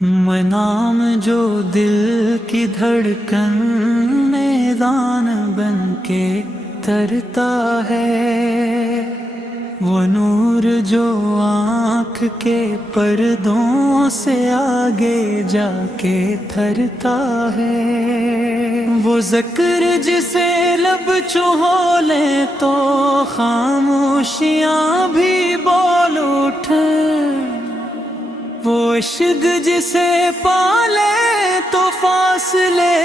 میں نام جو دل کی دھڑکن میدان بن کے ترتا ہے، وہ نور جو آنکھ کے پردوں سے آگے جا کے تھرتا ہے، وہ ذکر جسے لب چہولیں تو خاموشیاں بھی بول اٹھیں، وہ عشق جسے پالے تو فاصلے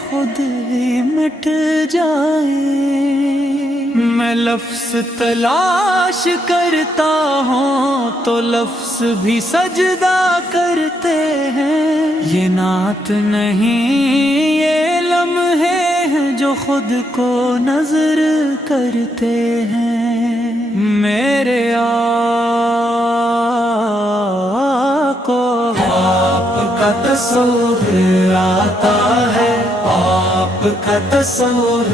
خود ہی مٹ جائیں۔ میں لفظ تلاش کرتا ہوں تو لفظ بھی سجدہ کرتے ہیں، یہ نعت نہیں یہ لمحے ہیں جو خود کو نظر کرتے ہیں۔ میرے آپ کا تصور آتا ہے، آپ کا تصور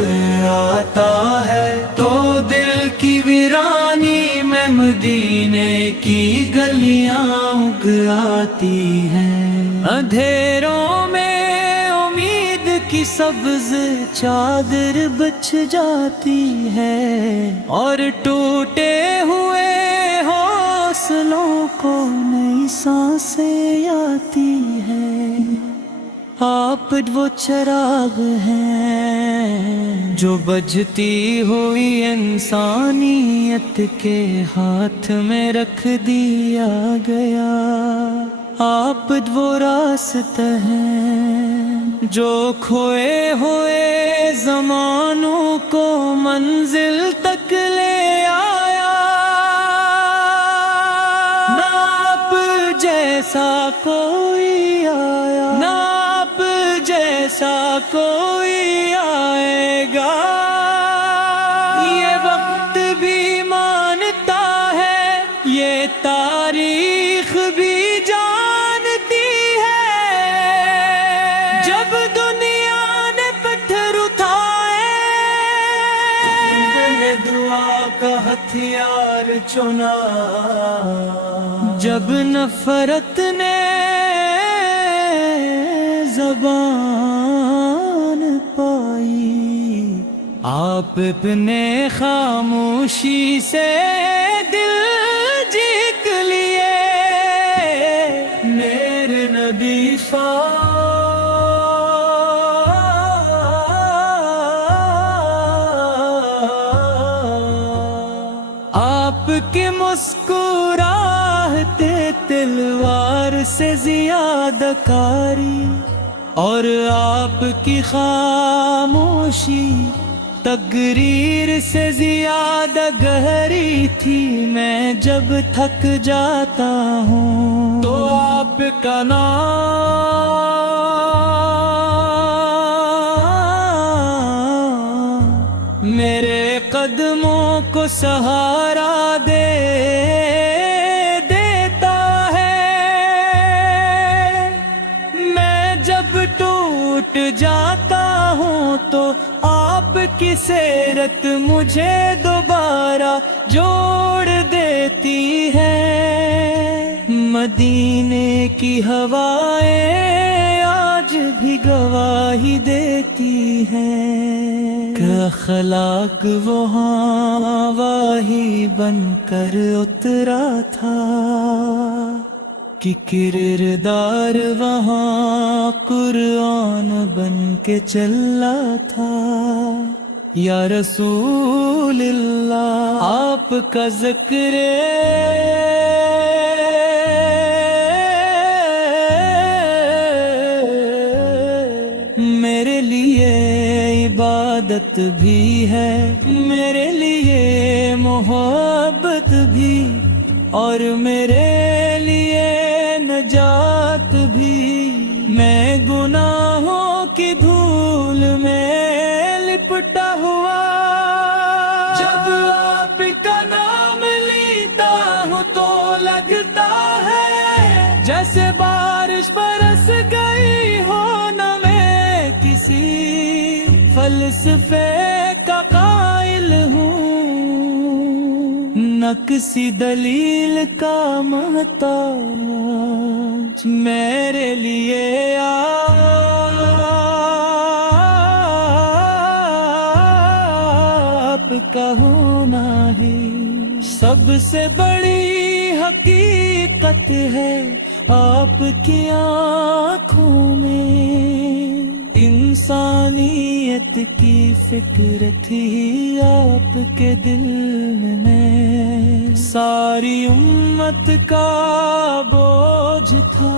آتا ہے تو دل کی ویرانی میں مدینے کی گلیاں اگ آتی ہیں۔ اندھیروں میں امید کی سبز چادر بچھ جاتی ہے، اور ٹوٹے ہوئے حوصلوں کو نئی سانسیں آتی ہیں۔ آپ وہ چراغ ہیں جو بجھتی ہوئی انسانیت کے ہاتھ میں رکھ دیا گیا، آپ وہ راستہ ہیں جو کھوئے ہوئے زمانوں کو منزل تک لے آیا، نہ آپ جیسا کوئی آیا، نہ آپ جیسا کوئی آئے گا، یہ وقت بھی مانتا ہے، یہ تاریخ بھی جانتی ہے، جب دنیا نے پتھر اٹھائے نے دعا کا ہتھیار چنا، جب نفرت نے زبان پائی، آپ اپنے خاموشی سے دل جیت لیے۔ میرے نبی آپ کی مسکراہٹ تلوار سے زیادہ کاری، اور آپ کی خاموشی تقریر سے زیادہ گہری تھی۔ میں جب تھک جاتا ہوں تو آپ کا نام میرے قدموں کو سہارا دیتا ہے، میں جب ٹوٹ جاتا ہوں تو آپ کی سیرت مجھے دوبارہ جوڑ دیتی ہے۔ مدینے کی ہوائیں آج بھی گواہی دیتی ہیں کہ اخلاق وہاں واہی بن کر اترا تھا، کہ کردار وہاں قرآن بن کے چلا تھا۔ یا رسول اللہ آپ کا ذکر میرے لیے عبادت بھی ہے، میرے لیے محبت بھی، اور میرے لیے نجات بھی۔ میں گناہوں کی دھول میں لپٹا ہوا، جب آپ کا نام لیتا ہوں تو لگتا ہے جیسے بارش برس گئی ہو، نہ میں کسی فلسفے کا قائل ہوں، نہ کسی دلیل کا محتاج۔ میرے لیے آپ کا ہونا ہی سب سے بڑی حقیقت ہے آپ کی آنکھوں میں انسانیت کی فکر تھی آپ کے دل میں ساری امت کا بوجھ تھا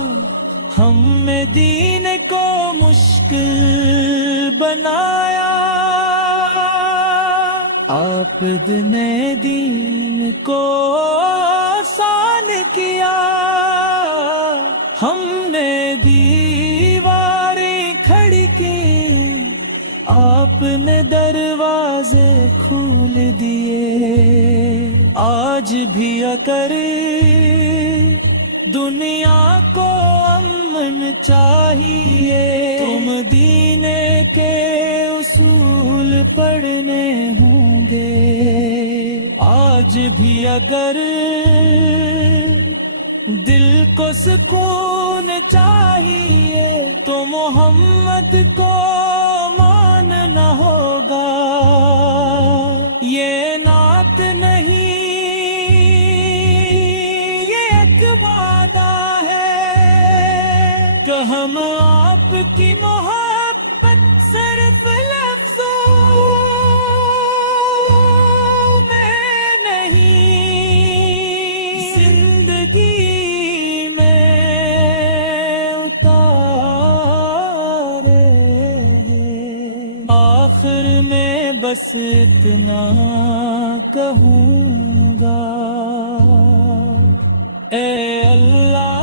ہم نے دین کو مشکل بنایا آپ نے دین کو آسان کیا ہم نے دیواریں کھڑی کی آپ نے دروازے کھول دیے آج بھی اگر دنیا کو امن چاہیے تم دین کے اصول پڑھنے ہوں گے آج بھی اگر دل کو سکون چاہیے تو محمد کو ماننا ہوگا یہ نعت نہیں یہ ایک وعدہ ہے کہ ہم آپ کی محبت صرف لفظوں میں نہیں زندگی میں اتارے آخر میں بس اتنا کہوں گا اے اللہ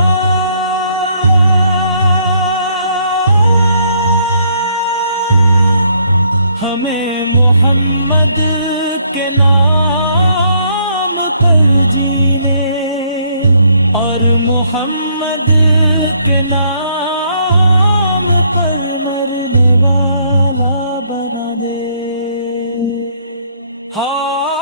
ہمیں محمد کے نام پر جینے اور محمد کے نام پر مرنے والا بنا دے ہاں